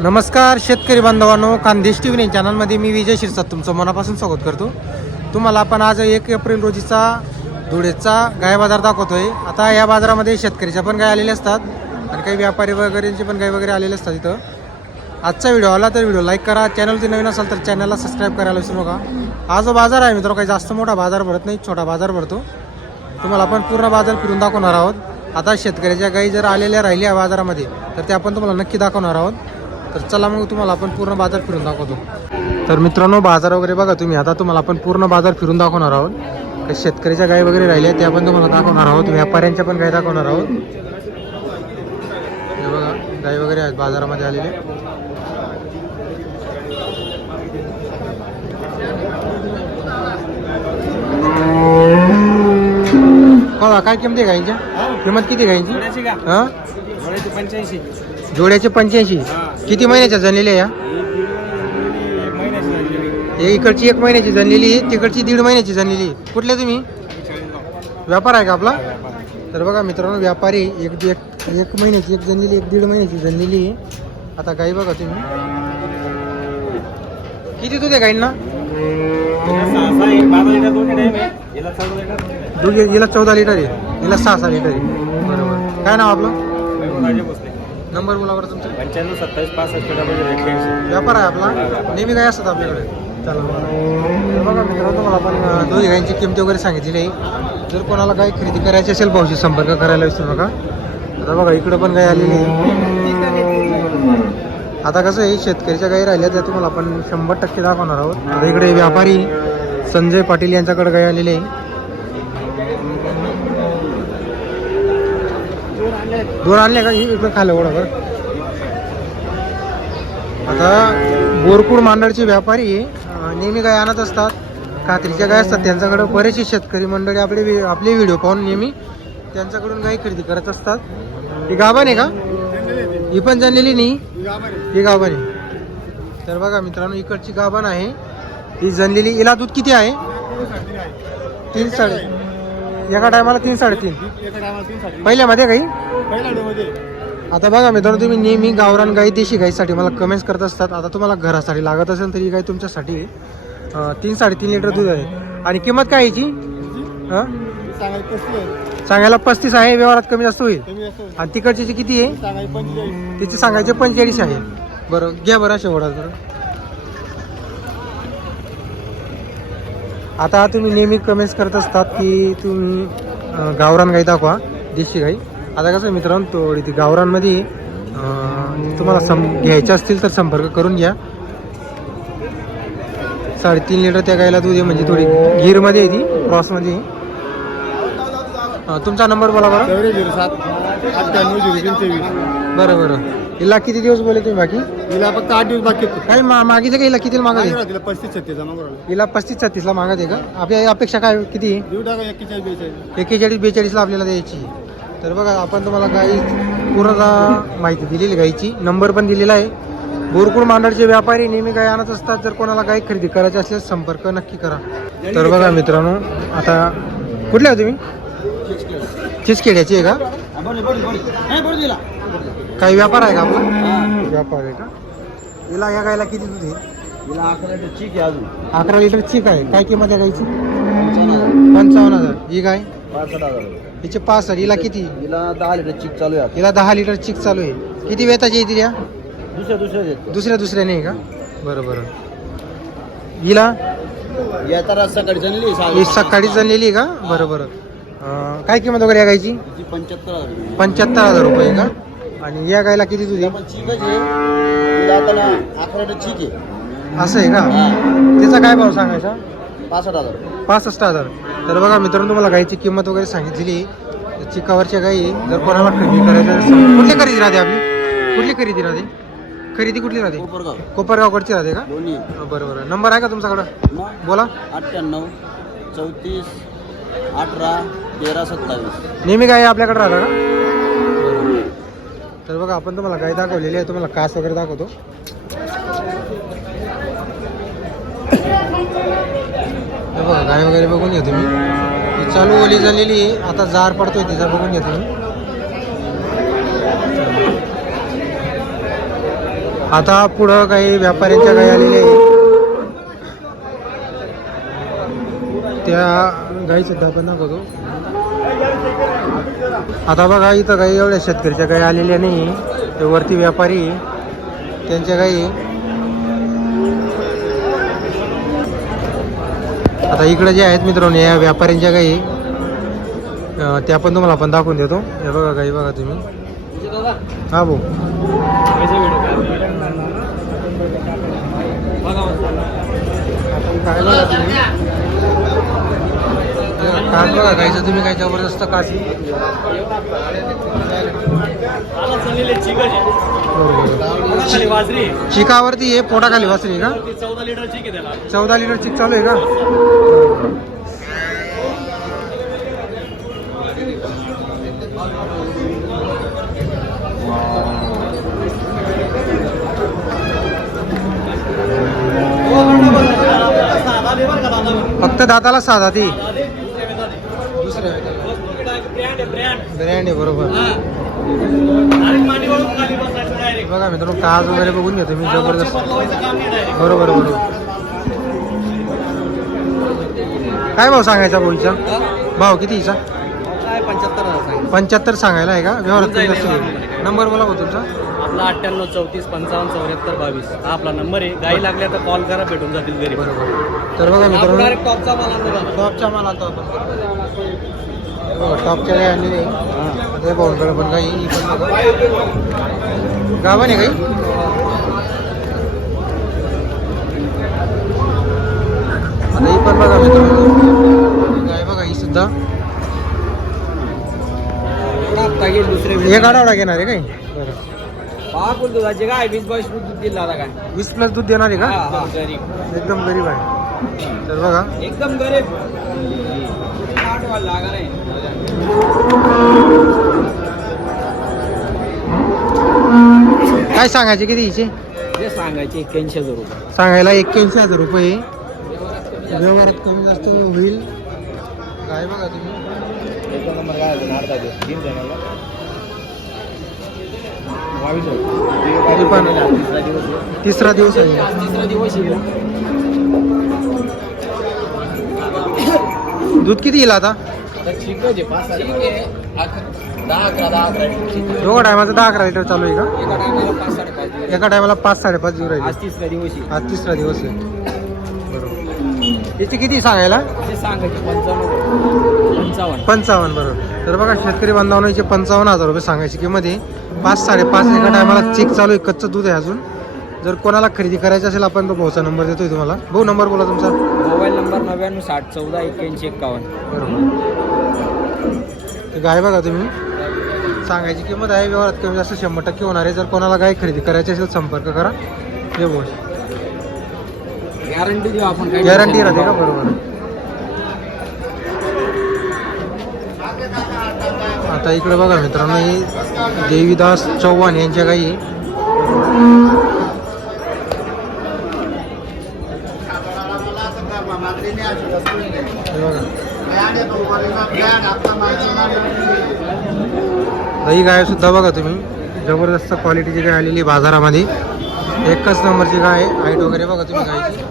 नमस्कार शेतकरी बांधवांनो. खानदेश टी व्ही चॅनलमध्ये मी विजय शिरसाट तुमचं मनापासून स्वागत करतो. तुम्हाला आपण आज एक एप्रिल रोजीचा धुळेचा गाय बाजार दाखवतोय. आता या बाजारामध्ये शेतकरीच्या पण गाय आलेल्या असतात आणि काही व्यापारी वगैरेंचे पण गाय वगैरे आलेले असतात इथं. आजचा व्हिडिओ आला तर व्हिडिओ लाईक करा. चॅनलवरती नवीन असाल तर चॅनलला सबस्क्राईब करायला विसरू नका. हा जो बाजार आहे मित्रांनो काही जास्त मोठा बाजार भरत नाही छोटा बाजार भरतो. तुम्हाला आपण पूर्ण बाजार फिरून दाखवणार आहोत. आता शेतकऱ्याच्या गायी जर आलेल्या राहिल्या बाजारामध्ये तर ते आपण तुम्हाला नक्की दाखवणार आहोत. तर चला मग तुम्हाला आपण पूर्ण बाजार फिरून दाखवतो. तर मित्रांनो बाजार वगैरे बघा तुम्ही. आता तुम्हाला आपण पूर्ण बाजार फिरून दाखवणार आहोत. शेतकऱ्याच्या गायी वगैरे राहिल्या त्या पण तुम्हाला दाखवणार आहोत. व्यापाऱ्यांच्या पण गायी दाखवणार आहोत. हे बघा गायी वगैरे आहेत बाजारामध्ये आलेले. काय किंमत आहे गायींच्या किंमत किती गायींची हां? पंच्याऐंशी. जोड्याचे पंच्याऐंशी. किती महिन्याच्या जणलेल्या या? हे इकडची एक महिन्याची जणलेली तिकडची दीड महिन्याची जणलेली आहे. कुठले तुम्ही? व्यापार आहे का आपला? तर बघा मित्रांनो व्यापारी एक एक एक महिन्याची एक जणलेली एक दीड महिन्याची जणलेली आहे. आता गाई बघा तुम्ही. किती आहे गाईंना? हिला चौदा लिटर आहे. हिला सहा सहा लिटर आहे. बरोबर. काय नाव आपलं? नंबर बोला बरं तुमचा. पंच्याण्णव सत्तावीस पासष्ट डबल एक्क्याऐंशी. व्यापार आहे आपला. नेहमी काय असतात आपल्याकडे? चला. बघा मित्रांनो तुम्हाला आपण अं, दोन्ही गायींची किमती वगैरे सांगितलेली आहे. जर कोणाला गाय खरेदी करायची असेल भाऊशी संपर्क करायला विसरू नका. आता बघा इकडं पण गाय आलेली आहे. आता कसं आहे शेतकऱ्याच्या गायी राहिल्या त्या तुम्हाला आपण शंभर टक्के दाखवणार आहोत. आता इकडे व्यापारी संजय पाटील यांच्याकडे गाय आलेली आहे. दोन आणले का? इकडे खाल्लं एवढं बरं. आता बोरकूड मांडळचे व्यापारी नेहमी गाय आणत असतात. कात्रीच्या गाय असतात. त्यांच्याकडे बरेचसे शेतकरी मंडळी आपले व्हि- आपले व्हिडिओ पाहून नेहमी त्यांच्याकडून गाय खरेदी करत असतात. ही गाभण आहे का? ही पण जाणलेली नाही. ही गाभण आहे. तर बघा मित्रांनो इकडची गाभान आहे. ही जनलेली हिला दूध किती आहे? तीन साडे एका टायमाला तीन साडेतीन. पहिल्यामध्ये काही? आता बघा मित्रांनो तुम्ही नेहमी गावरान गाई देशी गाईसाठी मला कमेंट्स करत असतात. आता तुम्हाला घरासाठी लागत असेल तर ही गाय तुमच्यासाठी तीन साडेतीन लिटर दूध आहे. आणि किंमत काय याची? हं? सांगायला पस्तीस आहे व्यवहारात कमी जास्त होईल. आणि तिकडची किती आहे? तिची सांगायचे पंचेचाळीस आहे. बरं घ्या बरं ओढा बरं आता तुम्ही नेहमी कमेंट्स करत असतात की तुम्ही गावरान गाई दाखवा देशी गाई. आता कसं आहे मित्रांनो थोडी ती गावरानमध्ये तुम्हाला सं घ्यायच्या असतील तर संपर्क करून घ्या. साडेतीन लिटर त्या गायला दूध आहे म्हणजे थोडी गीरमध्ये आहे ती क्रॉसमध्ये तुमचा नंबर बोला बरं. बरं बरं. हिला किती दिवस बोले तुम्ही बाकी? तिला फक्त आठ दिवस बाकी आहेत. काही मा मागीचं काही हिला? किती मागत आहे तिला पस्तीस छत्तीस जमा करायला. हिला पस्तीस छत्तीसला मागत आहे का? आपल्या अपेक्षा काय? किती? आहे? देऊ टाका एक्केचाळीस बेचाळीस? एकेचाळीस बेचाळीसला आपल्याला द्यायची. तर बघा आपण तुम्हाला गाई पूर्ण माहिती दिलेली गाईची. नंबर पण दिलेला आहे. बोरकुड मांडळचे व्यापारी नेहमी गाय आणत असतात. जर कोणाला गाय खरेदी करायची असल्यास संपर्क नक्की करा. तर बघा मित्रांनो आता कुठल्या तुम्ही? चिचखेड्याची आहे का? काही व्यापार आहे का आपला? व्यापार आहे का? हिला या गायला किती दूध आहे? ठीक आहे अजून. अकरा लिटर चीक आहे. काय किंमत आहे गायची? पंचावन्न हजार. ही गाय? पासष्ट हजार हिचे पाच हजार हिला किती? हिला दहा लिटर चिक चालू आहे हिला दहा लिटर चिक चालू आहे. किती वेताची येतील या दुसऱ्या दुसऱ्या देत. दुसऱ्या दुसऱ्या नाही का? बरं बरं. हिला? या तर सकाळी जणली ही सकाळी जणलेली आहे का? बरं बरं. अं, काय किंमत वगैरे या गायची? पंच्याहत्तर हजार पंच्याहत्तर हजार रुपये का? आणि या गायला किती दूध आहे? पण चिकच आहे. तिला आता ना अकरा लिटर चिक आहे. असं आहे का? हा. त्याचा काय भाव सांगायचा? पासष्ट हजार. पासष्ट हजार. तर बघा मित्रांनो तुम्हाला गायची किंमत वगैरे सांगितलेली चिकावरच्या गाई जर कोणाला खरेदी करायचं असेल कुठली खरेदी राहते आपली? कुठली खरेदी राहते? खरेदी कुठली राहते? कोपरगाव. कोपरगावकडची राहते का? दोन्ही. बरं बरं नंबर आहे का तुमच्याकडं? मग बोला. अठ्ठ्याण्णव चौतीस अठरा तेरा सत्तावीस. नेहमी गाय आपल्याकडे राहतं का? तर बघा आपण तुम्हाला गाय दाखवलेली आहे. तुम्हाला कास वगैरे दाखवतो. हे बघा गाय वगैरे बघून घ्या तुम्ही. ही चालू ओली झालेली आहे. आता जार पडतोय तिचा बघून घ्या तुम्ही. आता पुढं काही व्यापाऱ्यांच्या गाय आलेल्या आहे त्या गाई सुद्धा आपण दाखवतो आता बघा इथं काही एवढ्या शेतकऱ्याच्या गाई आलेल्या नाही. ते वरती व्यापारी. त्यांच्या गाई. आता इकडे जे आहेत मित्रांनो या व्यापाऱ्यांच्या गाई त्या पण तुम्हाला आपण दाखवून देतो. हे बघा गाई बघा तुम्ही. हा भाऊ. काय बघा तुम्ही? काच बघा गाईचं तुम्ही काय जबरदस्त काच वाजरी? चिकावरती आहे पोटाखाली वासरी का? चौदा लिटर चिक चौदा लिटर चिक चालू आहे का? फक्त दाताला साधा ती. ब्रँड आहे बरोबर. बघा मित्रांनो काज वगैरे बघून घेतो मी जबरदस्त. बरोबर बरोबर. काय भाव सांगायचा भाऊचा भाव किती हिचा काय पंच्याहत्तर सांगायला आहे का? व्यवहारात होईल. नंबर बोला भाऊ तुमचा. आपला अठ्ठ्याण्णव चौतीस पंचावन्न चौऱ्याहत्तर बावीस. हा आपला नंबर आहे. गाई लागल्या तर कॉल करा भेटून जातील घरी. बरोबर. तर बघा मित्रांनो टॉपचा माल? टॉपच्या माल आणतो आपण. टॉपच्या काही हे. भाऊंकडे पण काही ही गावाने काही? आता ही पण बघा मित्रांनो. काय बघा ही सुद्धा. एक आठवडा घेणार आहे काही बरं काय वीस बावीस दूध दिला काय? वीस प्लस दूध देणार आहे हा, का? हा, एकदम गरीब. आहे. तर बघा. एकदम गरीब. लागा नाही काय सांगायचे किती हिचे? जे सांगायचे एक्क्याऐंशी हजार रुपये. सांगायला एक्क्याऐंशी हजार रुपये. व्यवहारात कमी जास्त होईल. काय बघा तुम्ही? एक नंबर काय अजून अर्धा दिवस. तीन जणांना. बावीस तरी पण तिसरा दिवस आहे. तिसरा दिवस आहे. तिसरा दिवस आहे. दूध किती येईल आता? ठीक आहे दहा अकरा दहा. दोघं टायमाचं दहा अकरा लिटर चालू आहे का? एका टायमाला पाच साडेपाच दिवस. एका टायमाला पाच साडेपाच दिवस राहिले. आज तिसरा दिवस आहे. आज तिसरा दिवस आहे. बरोबर. याची किती सांगायला ते सांगायचे पंचावन्न पंचावन्न. पंचावन्न बरोबर. तर बघा शेतकरी बांधवांना याचे पंचावन्न हजार रुपये सांगायची किंमत आहे. पाच साडेपाच एका टायमाला चेक चालू आहे कच्चं दूध आहे अजून. जर कोणाला खरेदी करायची असेल आपण तो भाऊचा नंबर देतोय तुम्हाला. भाऊ नंबर बोला तुमचा. मोबाईल नंबर नव्याण्णव साठ चौदा एक्क्याऐंशी एक्कावन्न बरोबर. गाय बघा तुम्ही. सांगायची किंमत आहे व्यवहारात कमी जास्त शंभर टक्के होणार. आहे जर कोणाला गाय खरेदी करायची असेल संपर्क करा. हे बोल गॅरंटी देऊ आपण गॅरंटी राहते का? बरोबर. आता इकडे बघा मित्रांनो ही देवीदास चव्हाण यांच्या हे बघा. दही गाय सुद्धा बघा तुम्ही. जबरदस्त क्वालिटीची गाय आलेली बाजारामध्ये. एकच नंबरची गाय आहे. हाईट वगैरे बघा तुम्ही गायची.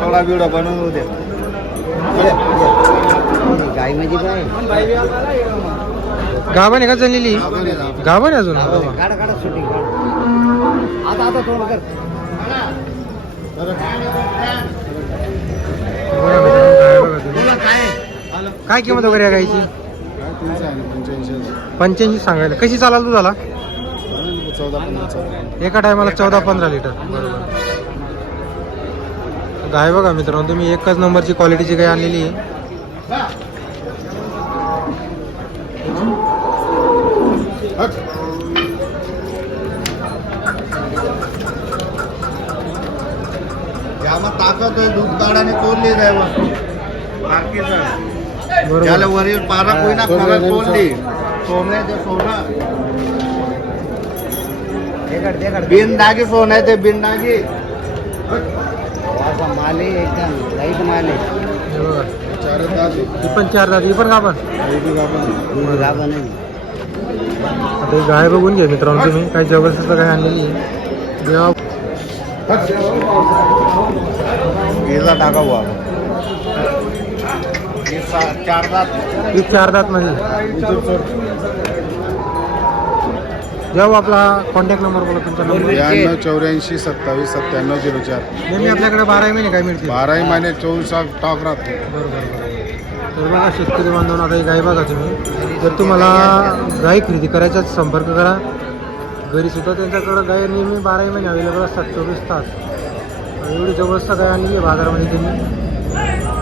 थोडा व्हिडिओ बनवून दे. काय गावाने का चाललेली गावाने अजून. काय? किंमत वगैरे आहे गायची पंच्याऐंशी सांगायला. कशी चालाल तू झाला? एका टायमाला चौदा पंधरा लिटर. बरोबर. गाय बघा मित्रांनो तुम्ही एकच नंबरची क्वालिटीची गाय आणलेली आहे. यामध्ये ताकद आहे दूध काढाने तोडली जायवर वरील पारा कोयना पारा सोन्याचे सोनं. बिन दागी सोन्याचे बिन दागी माले एकदम लाइट माले हे बघा ही पण चार ही पण आता ही गाय बघून घ्या मित्रांनो तुम्ही. काही जबरदस्त गाय आणलेली आहे जेव्हा गेला टाका चार दात. ही चार दात मध्ये जेव्हा आपला कॉन्टॅक्ट नंबर बोला तुमचा नंबर ब्याण्णव चौऱ्याऐंशी सत्तावीस सत्त्याण्णव झिरो चार. नेहमी आपल्याकडे बाराही महिने काय मिळतील? बाराही महिने चोवीस तास स्टॉक राहतो. बरोबर तर बघा शेतकरी बांधवांना आता ही गाय बघा तुम्ही. जर तुम्हाला गाय खरेदी करायचा संपर्क करा. घरी सुद्धा त्यांच्याकडं गाय नेहमी बाराही महिने अवेलेबल असतात चोवीस तास. एवढी जबरदस्त गाय आणली आहे बाजारामध्ये त्यांनी.